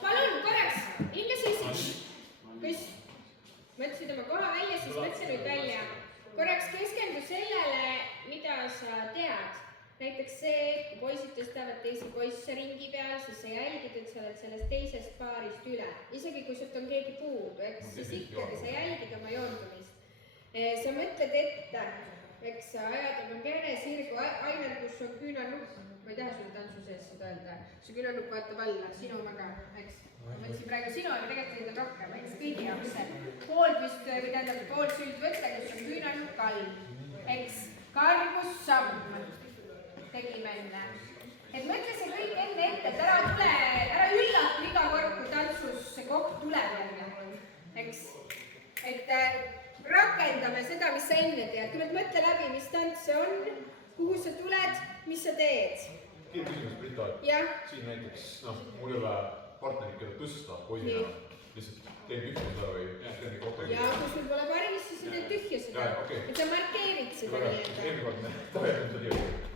Palun korraks, hinge sisse. Kus? Mõtlesid oma koha välja, siis mõtle nüüd välja. Korraks keskendu sellele, mida sa tead. Näiteks see, kui poisid tõstavad teisi poisse ringi peal, siis sa jälgid, et sa oled sellest teisest paarist üle. Isegi kui sult on keegi puudu, siis ikkagi sa jälgid oma joondumist. Sa mõtled ette, eks sa ajad oma kääne sirgu Ainer, kus on küünarnukk. Ma ei taha sulle tantsu sees seda öelda. See küünarnukk vaatab alla, sinu oma ka, eks. Ma mõtlesin praegu sinu, aga tegelikult neid on rohkem, eks kõigi jaoks see poolpüst või tähendab poolsüldvõte, kus on küünarnukk all. Eks kargus samm tegime enne. Et mõtle see kõik enne ette, et ära üllatu iga kord, kui tantsus see koht tuleb jälle. Eks. Et rakendame seda, mis sa enne tead. Kõigepealt mõtle läbi, mis tants see on, kuhu sa tuled, mis sa teed. Kiire küsimus, Brito, et siin näiteks, mul ei ole partnerit, keda tõsta poisina, lihtsalt teen tühja seda või teen kokku. Ja kui sul pole parimist, siis sa teed tühja seda. Et sa markeerid seda nii-enda. Eelmine kord me tahetud seda.